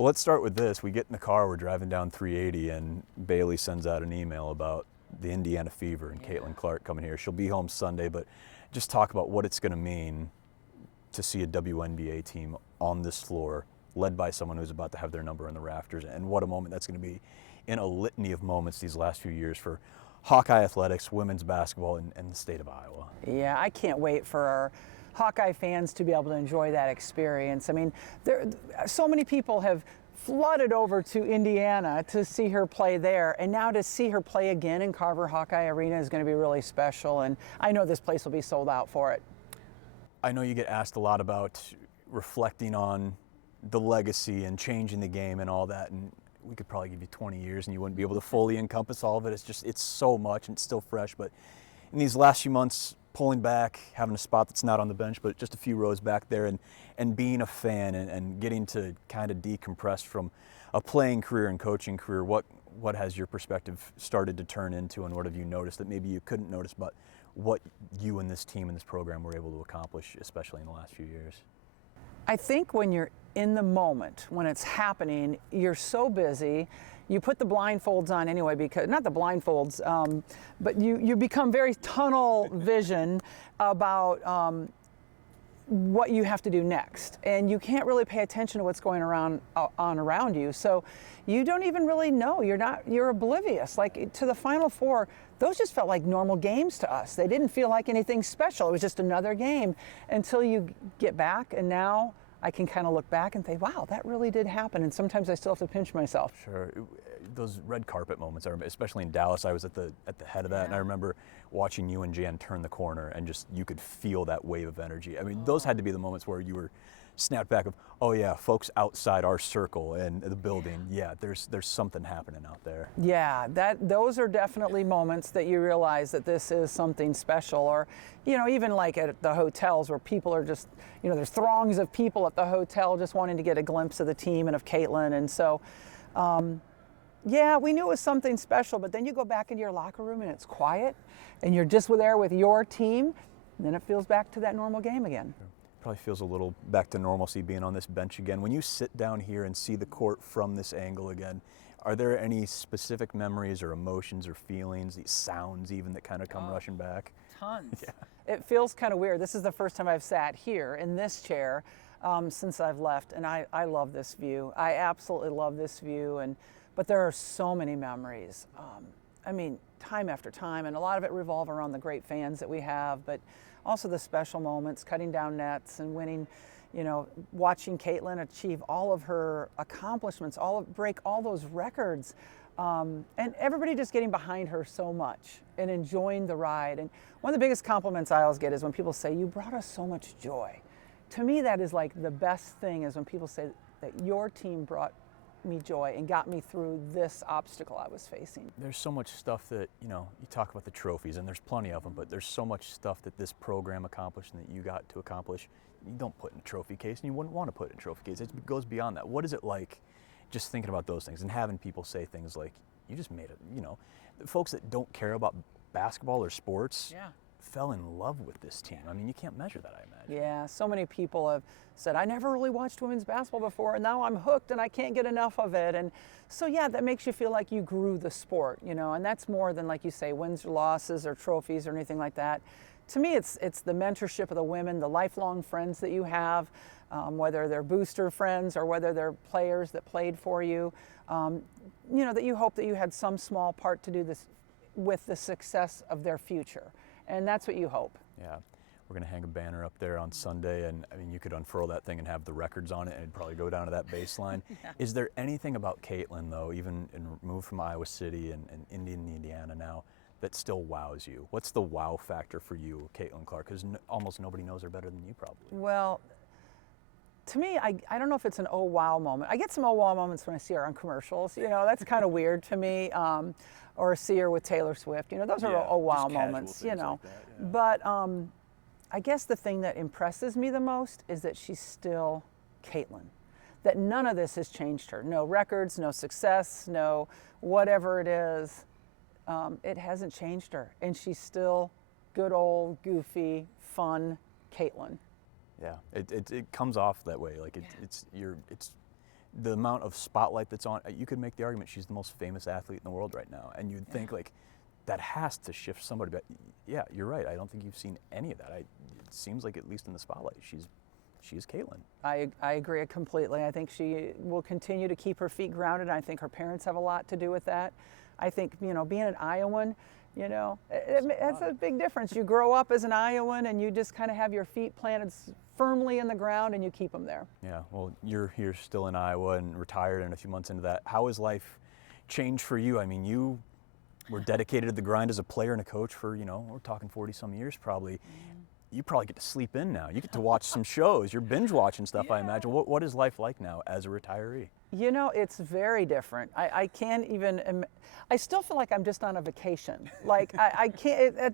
Well, let's start with this. We get in the car, we're driving down 380, and Bailey sends out an email about the Indiana Fever and Caitlin Clark coming here. She'll be home Sunday, but just talk about what it's going to mean to see a WNBA team on this floor, led by someone who's about to have their number in the rafters, and what a moment that's going to be in a litany of moments these last few years for Hawkeye athletics, women's basketball, and the state of Iowa. Yeah, I can't wait for our Hawkeye fans to be able to enjoy that experience. I mean, so many people have flooded over to Indiana to see her play there, and now to see her play again in Carver Hawkeye Arena is going to be really special, and I know this place will be sold out for it. I know you get asked a lot about reflecting on the legacy and changing the game and all that, and we could probably give you 20 years and you wouldn't be able to fully encompass all of it. It's so much and it's still fresh, but in these last few months, pulling back, having a spot that's not on the bench, but just a few rows back there, and being a fan and getting to kind of decompress from a playing career and coaching career, what has your perspective started to turn into, and what have you noticed that maybe you couldn't notice, but what you and this team and this program were able to accomplish, especially in the last few years? I think when you're in the moment, when it's happening, you're so busy. You put the blindfolds on anyway, because not the blindfolds, but you become very tunnel vision about what you have to do next, and you can't really pay attention to what's going on around you. So you don't even really know. You're oblivious. Like to the Final Four, those just felt like normal games to us. They didn't feel like anything special. It was just another game until you get back, and now I can kind of look back and think, wow, that really did happen. And sometimes I still have to pinch myself. Sure. Those red carpet moments, especially in Dallas, I was at the head of that, and I remember watching you and Jan turn the corner, and just you could feel that wave of energy. I mean, those had to be the moments where you were snapped back of, oh yeah, folks outside our circle and the building, yeah, there's something happening out there. Yeah, those are definitely moments that you realize that this is something special. Or, even like at the hotels where people are just, there's throngs of people at the hotel just wanting to get a glimpse of the team and of Caitlin. And so, yeah, we knew it was something special, but then you go back into your locker room and it's quiet and you're just there with your team, and then it feels back to that normal game again. Probably feels a little back to normalcy being on this bench again. When you sit down here and see the court from this angle again, are there any specific memories or emotions or feelings, these sounds even, that kind of come rushing back? Tons. Yeah. It feels kind of weird. This is the first time I've sat here in this chair since I've left, and I love this view. I absolutely love this view, but there are so many memories. I mean, time after time, and a lot of it revolve around the great fans that we have, but also the special moments, cutting down nets and winning, watching Caitlin achieve all of her accomplishments, break all those records, and everybody just getting behind her so much and enjoying the ride. And one of the biggest compliments I always get is when people say, "You brought us so much joy." To me, that is like the best thing, is when people say that your team brought me joy and got me through this obstacle I was facing. There's so much stuff that, you talk about the trophies, and there's plenty of them, but there's so much stuff that this program accomplished and that you got to accomplish, you don't put in a trophy case, and you wouldn't want to put in a trophy case. It goes beyond that. What is it like just thinking about those things and having people say things like, you just made it, the folks that don't care about basketball or sports fell in love with this team. I mean, you can't measure that, I imagine. Yeah, so many people have said, I never really watched women's basketball before, and now I'm hooked and I can't get enough of it. And so, yeah, that makes you feel like you grew the sport, and that's more than, like you say, wins or losses or trophies or anything like that. To me, it's the mentorship of the women, the lifelong friends that you have, whether they're booster friends or whether they're players that played for you, that you hope that you had some small part to do this with the success of their future. And that's what you hope. Yeah. We're going to hang a banner up there on Sunday, and I mean, you could unfurl that thing and have the records on it, and it'd probably go down to that baseline. Yeah. Is there anything about Caitlin, though, even removed from Iowa City and Indiana now, that still wows you? What's the wow factor for you, Caitlin Clark? Because almost nobody knows her better than you, probably. Well, to me, I don't know if it's an oh wow moment. I get some oh wow moments when I see her on commercials. That's kind of weird to me. Or see her with Taylor Swift. Those are oh wow moments. Like that, yeah. But I guess the thing that impresses me the most is that she's still Caitlin. That none of this has changed her. No records, no success, no whatever it is. It hasn't changed her, and she's still good old goofy fun Caitlin. Yeah, it comes off that way. Like it's the amount of spotlight that's on, you could make the argument she's the most famous athlete in the world right now. And you'd think like, that has to shift somebody. But yeah, you're right. I don't think you've seen any of that. It seems like, at least in the spotlight, she is Caitlin. I agree completely. I think she will continue to keep her feet grounded. I think her parents have a lot to do with that. I think, being an Iowan, that's a big difference. You grow up as an Iowan and you just kind of have your feet planted firmly in the ground and you keep them there. Yeah, well, you're here still in Iowa and retired and a few months into that. How has life changed for you? I mean, you were dedicated to the grind as a player and a coach for, we're talking 40-some years probably. You probably get to sleep in now. You get to watch some shows. You're binge watching stuff, I imagine. What is life like now as a retiree? It's very different. I can't even, I still feel like I'm just on a vacation. Like I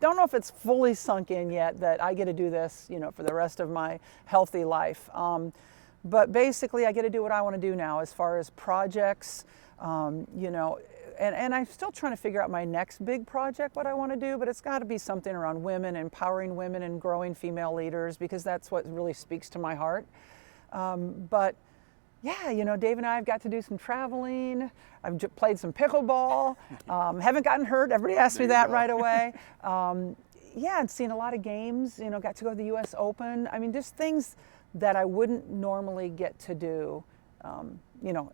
don't know if it's fully sunk in yet that I get to do this, for the rest of my healthy life. But basically I get to do what I want to do now as far as projects, and I'm still trying to figure out my next big project, what I want to do, but it's got to be something around women, empowering women and growing female leaders, because that's what really speaks to my heart. But yeah, Dave and I have got to do some traveling. I've played some pickleball. Haven't gotten hurt. Everybody asked me that right away. And seen a lot of games, got to go to the US Open. I mean, just things that I wouldn't normally get to do,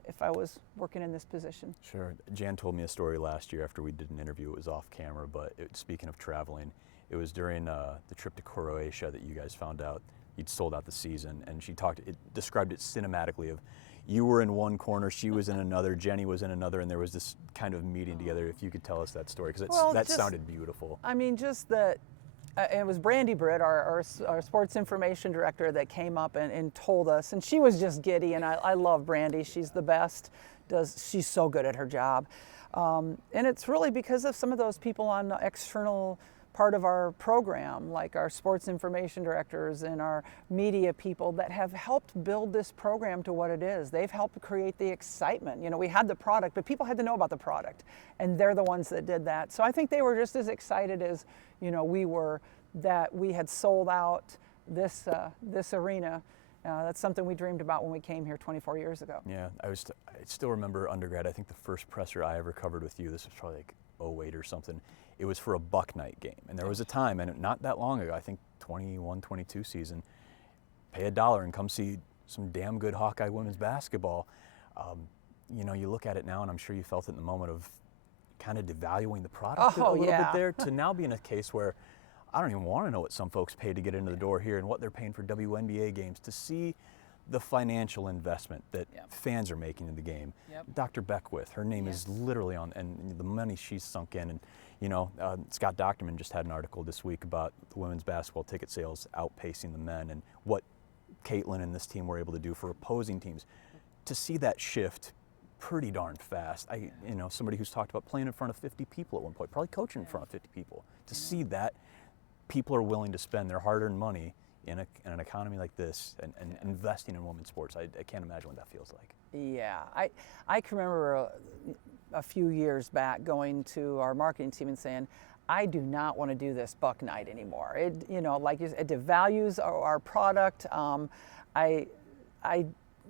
if I was working in this position. Sure. Jan told me a story last year after we did an interview. It was off camera, but speaking of traveling, it was during the trip to Croatia that you guys found out you'd sold out the season, and she described it cinematically of you were in one corner, she was in another, Jenny was in another, and there was this kind of meeting together. If you could tell us that story, because that sounded beautiful. I mean, just that. It was Brandy Britt, our sports information director, that came up and told us, and she was just giddy, and I love Brandy. She's the best. She's so good at her job. And it's really because of some of those people on the external part of our program, like our sports information directors and our media people, that have helped build this program to what it is. They've helped create the excitement. We had the product, but people had to know about the product, and they're the ones that did that. So I think they were just as excited as we were that we had sold out this arena. That's something we dreamed about when we came here 24 years ago. Yeah, I still remember undergrad. I think the first presser I ever covered with you, this was probably like 08 or something. It was for a Buck Night game, and there was a time, and not that long ago, I think 21-22 season, pay $1 and come see some damn good Hawkeye women's basketball. You look at it now, and I'm sure you felt it in the moment of kind of devaluing the product a little bit there, to now be in a case where I don't even want to know what some folks pay to get into the door here and what they're paying for WNBA games, to see the financial investment that fans are making in the game. Dr. Beckwith, her name is literally on, and the money she's sunk in. And Scott Docterman just had an article this week about the women's basketball ticket sales outpacing the men, and what Caitlin and this team were able to do for opposing teams. To see that shift pretty darn fast. Somebody who's talked about playing in front of 50 people at one point, probably coaching in front of 50 people. To see that people are willing to spend their hard-earned money in an economy like this and investing in women's sports, I can't imagine what that feels like. Yeah, I can remember a few years back going to our marketing team and saying, I do not want to do this Buck Night anymore. It devalues our product. I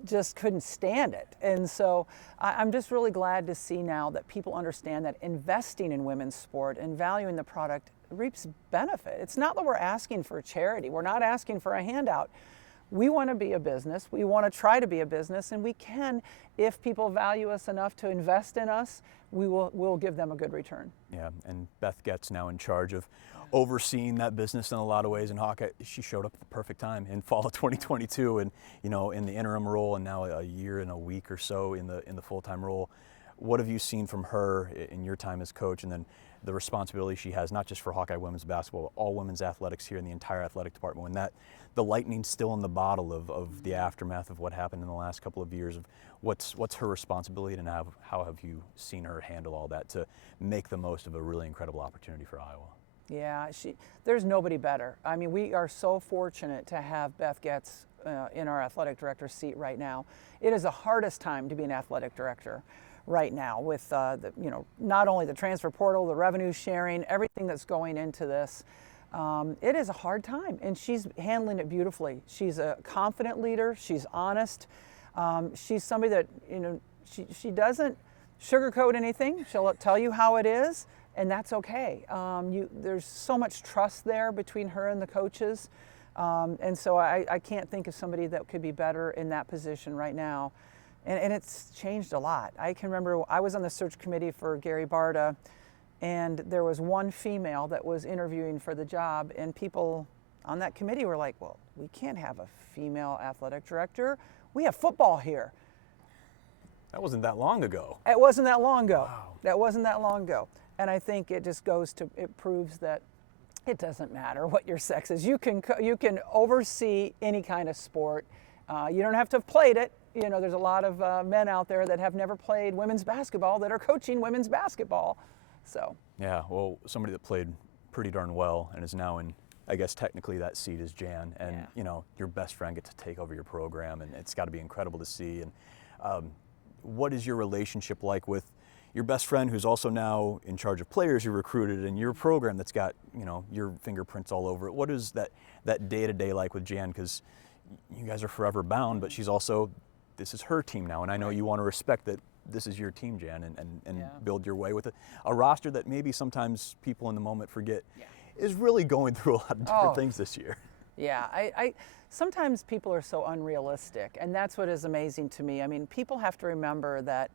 just couldn't stand it. And so I'm just really glad to see now that people understand that investing in women's sport and valuing the product reaps benefit. It's not that we're asking for a charity. We're not asking for a handout. We want to be a business. We want to try to be a business, and we can, if people value us enough to invest in us, we'll give them a good return. Yeah, and Beth Getz now in charge of overseeing that business in a lot of ways in Hawkeye. She showed up at the perfect time in fall of 2022, and in the interim role, and now a year and a week or so in the full-time role. What have you seen from her in your time as coach, and then the responsibility she has, not just for Hawkeye women's basketball, but all women's athletics here in the entire athletic department, when the lightning's still in the bottle of the aftermath of what happened in the last couple of years, of what's her responsibility, and how have you seen her handle all that to make the most of a really incredible opportunity for Iowa? Yeah, there's nobody better. I mean, we are so fortunate to have Beth Getz in our athletic director's seat right now. It is the hardest time to be an athletic director right now, with not only the transfer portal, the revenue sharing, everything that's going into this. It is a hard time, and she's handling it beautifully. She's a confident leader. She's honest. She's somebody that, she doesn't sugarcoat anything. She'll tell you how it is, and that's okay. There's so much trust there between her and the coaches. And so I can't think of somebody that could be better in that position right now. And it's changed a lot. I can remember I was on the search committee for Gary Barta, and there was one female that was interviewing for the job, and people on that committee were like, well, we can't have a female athletic director. We have football here. That wasn't that long ago. It wasn't that long ago. Wow. That wasn't that long ago. And I think it just it proves that it doesn't matter what your sex is. You can oversee any kind of sport. You don't have to have played it. There's a lot of men out there that have never played women's basketball that are coaching women's basketball. So. Yeah, well, somebody that played pretty darn well and is now in, I guess technically that seat is Jan, and your best friend gets to take over your program, and it's got to be incredible to see. And what is your relationship like with your best friend, who's also now in charge of players you recruited, and your program that's got your fingerprints all over it? What is that day-to-day like with Jan? Because you guys are forever bound, but she's also, this is her team now, and I know you want to respect that this is your team, Jan, and build your way with a roster that maybe sometimes people in the moment forget is really going through a lot of different things this year. Yeah, I sometimes people are so unrealistic, and that's what is amazing to me. I mean, people have to remember that,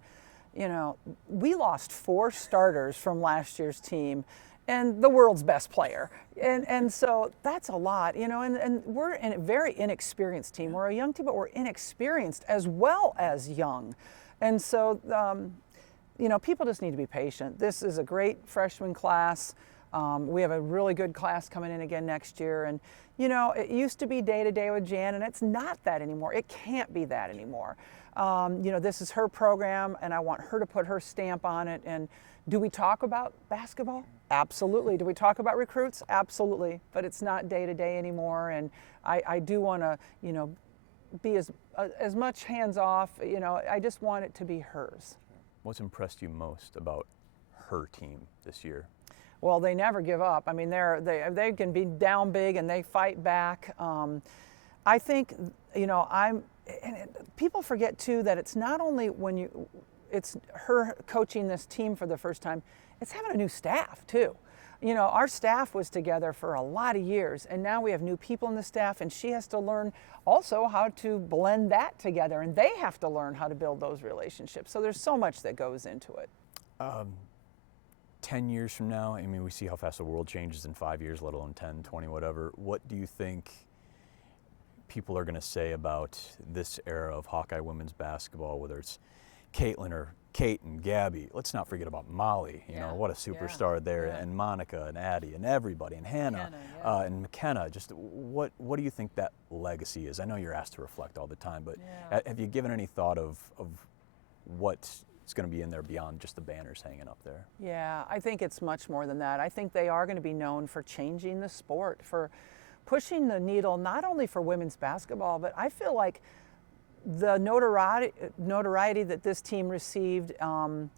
we lost 4 starters from last year's team and the world's best player. And so that's a lot, and we're a very inexperienced team. We're a young team, but we're inexperienced as well as young. And so, people just need to be patient. This is a great freshman class. We have a really good class coming in again next year. And, it used to be day-to-day with Jan, and it's not that anymore. It can't be that anymore. This is her program, and I want her to put her stamp on it. And do we talk about basketball? Absolutely. Do we talk about recruits? Absolutely. But it's not day-to-day anymore. And I do want to, be as much hands-off. I just want it to be hers. What's impressed you most about her team this year? Well, they never give up. I mean, they can be down big and they fight back. I think, people forget too that it's not only it's her coaching this team for the first time, it's having a new staff too. Our staff was together for a lot of years, and now we have new people in the staff, and she has to learn also how to blend that together, and they have to learn how to build those relationships. So there's so much that goes into it. 10 years from now, I mean, we see how fast the world changes in 5 years, let alone 10, 20, whatever. What do you think people are going to say about this era of Hawkeye women's basketball, whether it's Caitlin or Kate and Gabby? Let's not forget about Molly, what a superstar there, and Monica and Addie and everybody, and Hannah and McKenna. Just what do you think that legacy is? I know you're asked to reflect all the time, but have you given any thought of what's going to be in there beyond just the banners hanging up there? Yeah, I think it's much more than that. I think they are going to be known for changing the sport, for pushing the needle not only for women's basketball, but I feel like the notoriety that this team received, the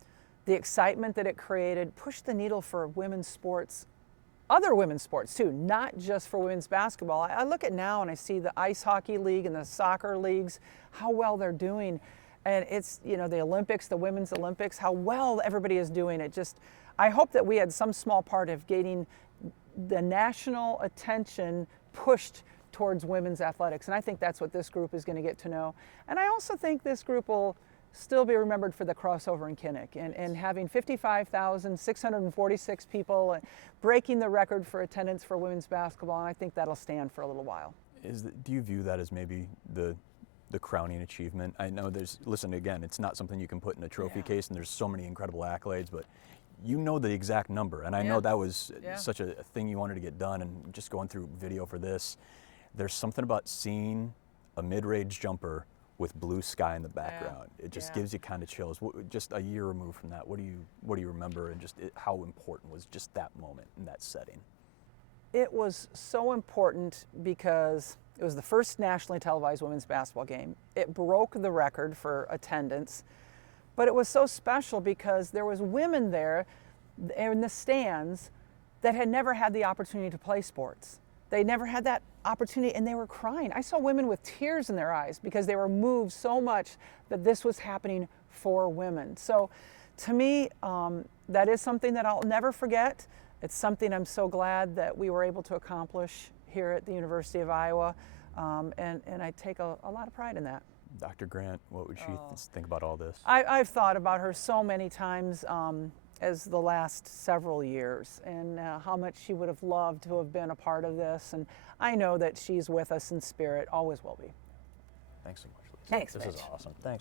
excitement that it created, pushed the needle for women's sports, other women's sports too, not just for women's basketball. I look at now and I see the ice hockey league and the soccer leagues, how well they're doing. And it's, the Olympics, the women's Olympics, how well everybody is doing. I hope that we had some small part of getting the national attention pushed towards women's athletics. And I think that's what this group is going to get to know. And I also think this group will still be remembered for the crossover in Kinnick and having 55,646 people, breaking the record for attendance for women's basketball. And I think that'll stand for a little while. Do you view that as maybe the crowning achievement? I know listen, again, it's not something you can put in a trophy case, and there's so many incredible accolades, but the exact number. And I know that was such a thing you wanted to get done, and just going through video for this, there's something about seeing a mid-range jumper with blue sky in the background. It just gives you kind of chills. Just a year removed from that, what do you remember, and just how important was just that moment in that setting? It was so important because it was the first nationally televised women's basketball game. It broke the record for attendance, but it was so special because there was women there in the stands that had never had the opportunity to play sports. They never had that opportunity, and they were crying. I saw women with tears in their eyes because they were moved so much that this was happening for women. So to me, that is something that I'll never forget. It's something I'm so glad that we were able to accomplish here at the University of Iowa, and I take a lot of pride in that. Dr. Grant, what would she think about all this? I've thought about her so many times as the last several years, and how much she would have loved to have been a part of this, and I know that she's with us in spirit, always will be. Thanks so much, Lisa. Thanks, This is Mitch. awesome. Thanks.